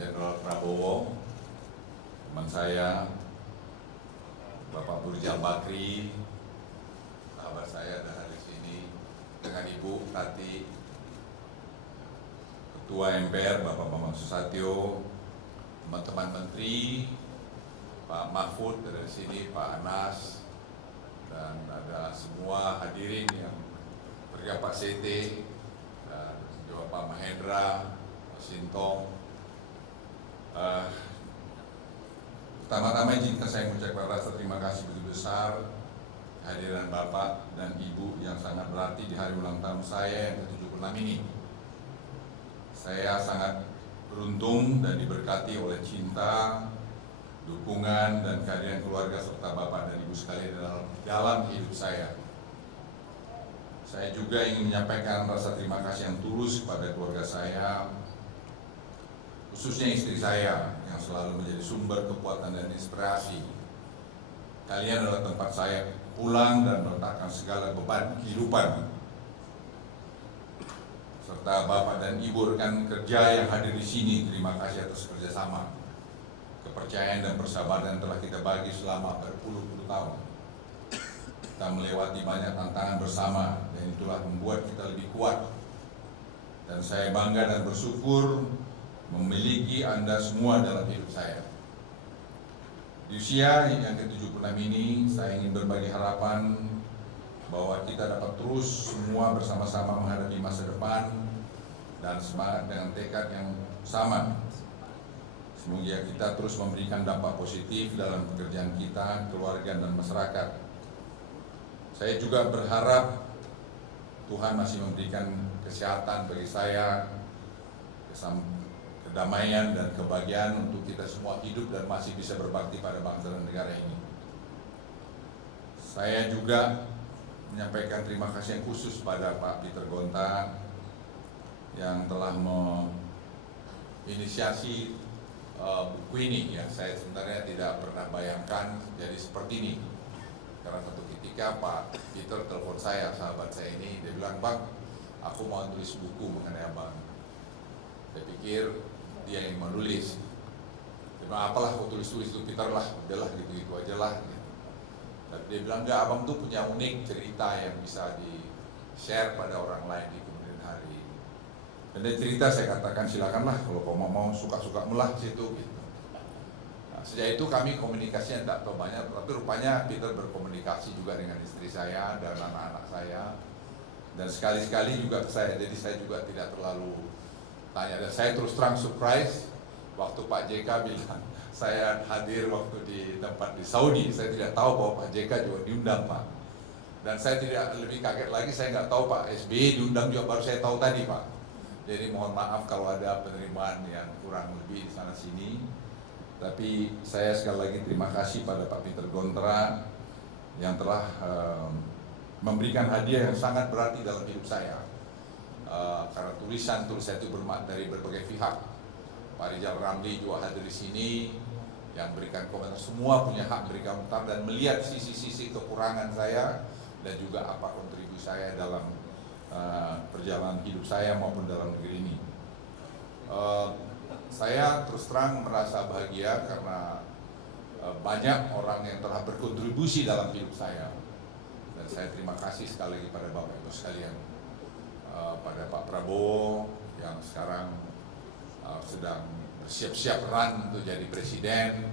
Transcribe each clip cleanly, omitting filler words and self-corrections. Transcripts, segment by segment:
Jenderal Prabowo, teman saya, Bapak Burjal Bakri, sahabat saya ada di sini, dengan Ibu Tati, Ketua MPR Bapak Bambang Susatyo, teman-teman Menteri, Pak Mahfud dari sini, Pak Anas, dan ada semua hadirin yang bergabung, Pak Sete, dan juga Pak Mahendra, Pak Sintong. Pertama-tama izinkan saya mengucapkan rasa terima kasih begitu besar kehadiran Bapak dan Ibu yang sangat berarti di hari ulang tahun saya yang ke-76 ini. Saya sangat beruntung dan diberkati oleh cinta, dukungan, dan kehadiran keluarga serta Bapak dan Ibu sekalian dalam hidup saya. Saya juga ingin menyampaikan rasa terima kasih yang tulus kepada keluarga saya, khususnya istri saya yang selalu menjadi sumber kekuatan dan inspirasi. Kalian adalah tempat saya pulang dan meletakkan segala beban kehidupan. Serta Bapak dan Ibu rekan kerja yang hadir di sini, terima kasih atas kerjasama, kepercayaan dan persahabatan yang telah kita bagi selama berpuluh-puluh tahun. Kita melewati banyak tantangan bersama dan itulah membuat kita lebih kuat. Dan saya bangga dan bersyukur memiliki Anda semua dalam hidup saya. Di usia yang ke-76 ini, saya ingin berbagi harapan bahwa kita dapat terus semua bersama-sama menghadapi masa depan dan semangat dengan tekad yang sama. Semoga kita terus memberikan dampak positif dalam pekerjaan kita, keluarga, dan masyarakat. Saya juga berharap Tuhan masih memberikan kesehatan bagi saya, kedamaian dan kebahagiaan untuk kita semua hidup dan masih bisa berbakti pada bangsa dan negara ini. Saya juga menyampaikan terima kasih yang khusus pada Pak Peter Gonta yang telah menginisiasi buku ini. Ya, saya sebenarnya tidak pernah bayangkan jadi seperti ini. Karena satu ketika Pak Peter telepon saya, sahabat saya ini, dia bilang, "Bang, aku mau tulis buku mengenai Abang." Saya pikir dia yang menulis. Dia bilang, "Apalah kau tulis-tulis itu, Peter lah, udahlah gitu-gitu aja lah." Tapi dia bilang, "Enggak, Abang tuh punya unik cerita yang bisa di-share pada orang lain di kemudian hari." Dan dia cerita, saya katakan silakanlah kalau kau mau suka-sukamu lah situ gitu. Nah, sejak itu kami komunikasinya tidak terlalu banyak, tapi rupanya Peter berkomunikasi juga dengan istri saya dan anak-anak saya. Dan sekali-sekali juga ke saya, jadi saya juga tidak terlalu tanya. Dan saya terus terang surprise waktu Pak JK bilang saya hadir waktu di tempat di Saudi. Saya tidak tahu bahwa Pak JK juga diundang, Pak. Dan saya tidak lebih kaget lagi, saya nggak tahu Pak SBY diundang juga, baru saya tahu tadi, Pak. Jadi mohon maaf kalau ada penerimaan yang kurang lebih di sana sini. Tapi saya sekali lagi terima kasih pada Pak Peter Gonta yang telah memberikan hadiah yang sangat berarti dalam hidup saya. Karena tulisan itu bermakna dari berbagai pihak. Pak Rizal Ramli juga hadir di sini yang berikan komentar, semua punya hak berikan komentar dan melihat sisi-sisi kekurangan saya dan juga apa kontribusi saya dalam perjalanan hidup saya maupun dalam negeri ini. Saya terus terang merasa bahagia karena banyak orang yang telah berkontribusi dalam hidup saya. Dan saya terima kasih sekali lagi pada Bapak Ibu sekalian. Pada Pak Prabowo yang sekarang sedang bersiap-siap run untuk jadi presiden,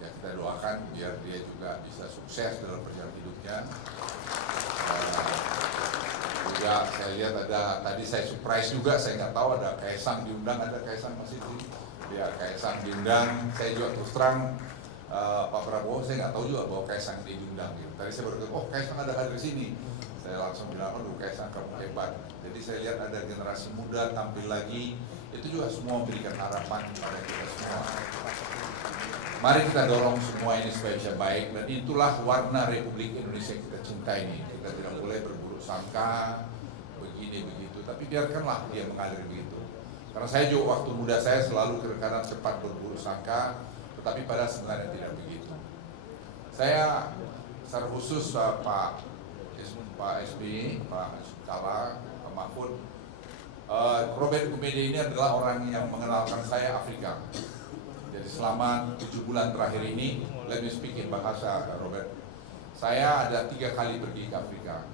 ya kita doakan biar dia juga bisa sukses dalam perjalanan hidupnya. Juga saya lihat ada, tadi saya surprise juga, saya nggak tahu ada Kaisang diundang, ada Kaisang masih di, ya Kaisang diundang. Saya juga terus terang Pak Prabowo, saya nggak tahu juga bahwa Kaisang diundang. Gitu. Tadi saya baru bilang, oh Kaisang ada hadir di sini. Saya langsung bilang, aduh Kaisang kamu hebat. Jadi saya lihat ada generasi muda tampil lagi, itu juga semua memberikan harapan kepada kita semua. Mari kita dorong semua ini supaya bisa baik, dan itulah warna Republik Indonesia yang kita cintai ini. Kita tidak boleh berburuk sangka, begini begitu, tapi biarkanlah dia mengalir begitu. Karena saya juga waktu muda saya selalu kadang-kadang cepat berburuk sangka, tetapi pada sebenarnya tidak begitu. Saya secara khusus Pak SBY, Pak Kala, Pak Mahfud, Robert Gumede ini adalah orang yang mengenalkan saya Afrika. Jadi selama 7 bulan terakhir ini, let me speak in bahasa Robert. Saya ada 3 kali pergi ke Afrika.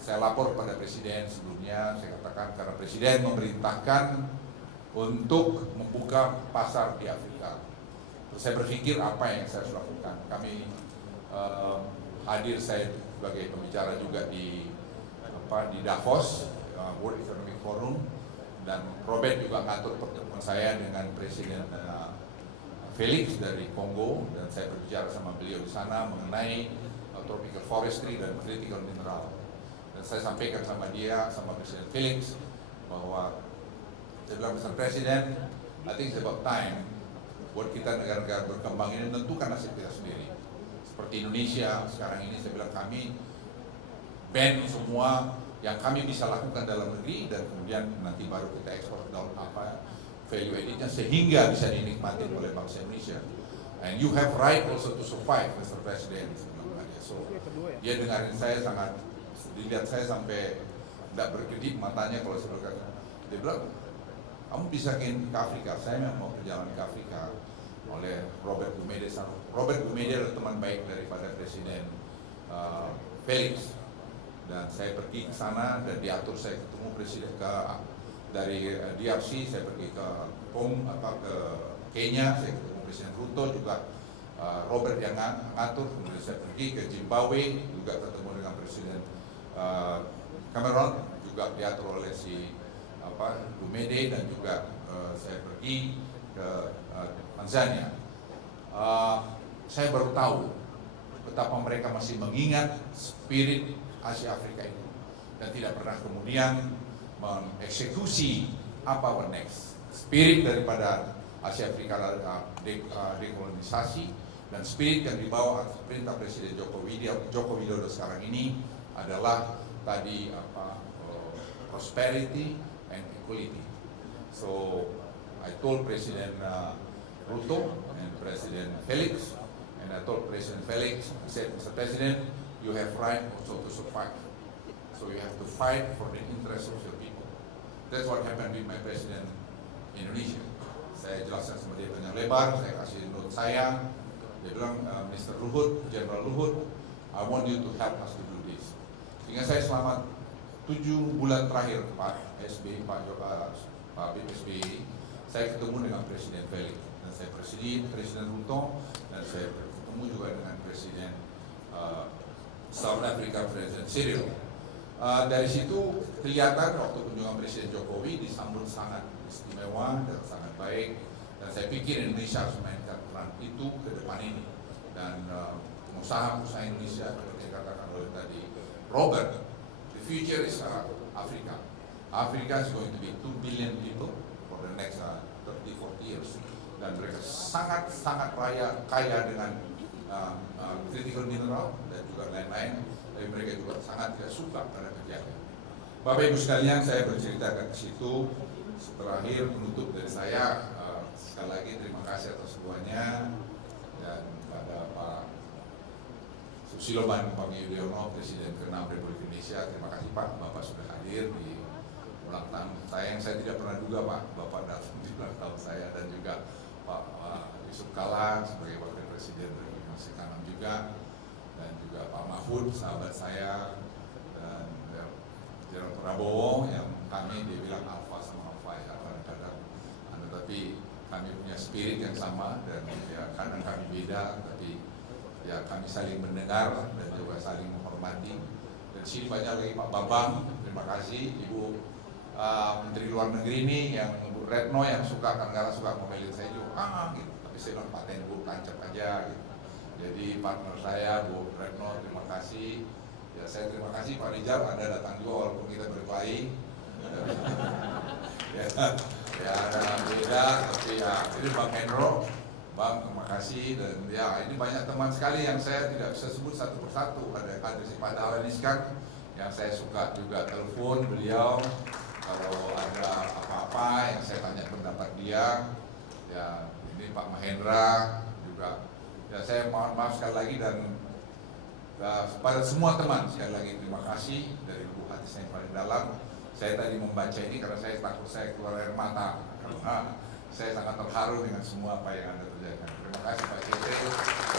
Saya lapor pada Presiden sebelumnya, saya katakan karena Presiden memerintahkan untuk membuka pasar di Afrika. Terus saya berpikir apa yang saya harus lakukan. Kami hadir, saya sebagai pembicara juga di Davos, World Economic Forum, dan Robert juga ngatur pertemuan saya dengan Presiden Felix dari Kongo, dan saya berbicara sama beliau di sana mengenai tropical forestry dan critical mineral. Dan saya sampaikan sama dia, sama Presiden Felix, bahwa saya bilang, Mr. President, I think it's about time buat kita negara-negara berkembang ini menentukan nasib kita sendiri. Seperti Indonesia sekarang ini, saya bilang kami ban semua yang kami bisa lakukan dalam negeri, dan kemudian nanti baru kita ekspor dalam value added-nya sehingga bisa dinikmati oleh bangsa Indonesia. And you have right also to survive, Mr. President. So dia dengarin saya, sangat dilihat saya sampai tidak berkedip matanya kalau saya berkata. Dia bilang, kamu bisa ke Afrika. Saya memang mau perjalanan ke Afrika oleh Robert Gumede. Robert Gumede adalah teman baik daripada Presiden Felix. Dan saya pergi ke sana dan diatur, saya ketemu Presiden dari DRC, saya pergi ke Kenya, saya ketemu Presiden Ruto juga, Robert yang ngatur. Kemudian saya pergi ke Zimbabwe, juga ketemu dengan Presiden Cameron, juga diatur oleh si Gumede, dan juga saya pergi ke Tanzania. Saya baru tahu betapa mereka masih mengingat spirit Asia Afrika itu, dan tidak pernah kemudian mengeksekusi apa next. Spirit daripada Asia Afrika adalah dekolonisasi, dan spirit yang dibawa atas perintah Presiden Joko Widodo sekarang ini adalah tadi prosperity and equality. So I told President Ruto and President Felix, and I told President Felix, I said, Mr. President, you have right also to survive. So you have to fight for the interest of your people. That's what happened with my President Indonesia. Saya jelaskan sama dia panjang lebar, saya kasih note saya. Dia bilang, Mr. Luhut, General Luhut, I want you to help us to do this. Sehingga saya selama 7 bulan terakhir, Pak SBY, Pak SBY, saya ketemu dengan Presiden Felix, dan saya Presiden Ruto, dan saya ketemu juga dengan Presiden South Africa, Presiden Cyril. Dari situ kelihatan waktu kunjungan Presiden Jokowi disambut sangat istimewa dan sangat baik, dan saya pikir Indonesia harus mainkan peran itu ke depan ini. Dan usaha-usaha Indonesia seperti dikatakan oleh tadi Robert, the future is Africa. Africa is going to be 2 billion people for the next 30-40 years, dan mereka sangat kaya dengan critical mineral dan juga lain-lain, tapi mereka juga sangat tidak suka pada kerjanya. Bapak Ibu sekalian, saya bercerita ke situ. Terakhir menutup dari saya, sekali lagi terima kasih atas semuanya, dan pada Pak Susilo Bambang Yudhoyono, Presiden ke-6 Republik Indonesia, terima kasih Pak, Bapak sudah hadir di ulang tahun saya yang saya tidak pernah duga Pak, Bapak datang di ulang tahun saya, dan juga Pak Yusuf Kalla sebagai Wakil Presiden Republik Kanan juga, dan juga Pak Mahfud, sahabat saya, dan Jenderal Prabowo yang kami dibilang alfa sama alfa ya kadang-kadang, tapi kami punya spirit yang sama, dan ya kadang kami beda, tapi ya kami saling mendengar dan juga saling menghormati. Dan sini banyak lagi Pak Bambang, terima kasih Ibu Menteri Luar Negeri ini, yang Bu Retno yang suka kadang-kadang suka ngomelin saya juga, gitu. Tapi saya bilang paten Bu, tancap aja gitu. Jadi partner saya Bu Retno, terima kasih. Ya saya terima kasih Pak Rijal, Anda datang juga walaupun kita berkelahi. ya ada beda, tapi ya ini Bang Hendro, Bang terima kasih. Dan ya ini banyak teman sekali yang saya tidak bisa sebut satu persatu. Ada si Pak Dahlan Iskan yang saya suka juga telepon beliau kalau ada apa-apa yang saya tanya pendapat dia. Ya ini Pak Mahendra juga. Ya saya mohon maaf sekali lagi, dan pada semua teman sekali lagi terima kasih dari lubuk hati saya yang paling dalam. Saya tadi membaca ini karena saya takut saya keluar air mata, karena saya sangat terharu dengan semua apa yang Anda kerjakan. Terima kasih Pak Cete.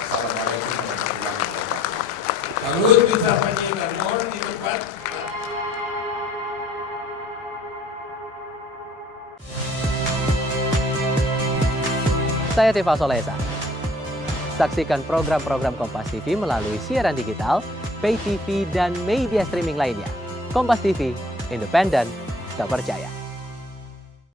Assalamualaikum warahmatullahi wabarakatuh. Salut bisa penyiar, mohon di tempat. Saya Tifa Solesa. Saksikan program-program Kompas TV melalui siaran digital, pay TV, dan media streaming lainnya. Kompas TV, independen, terpercaya.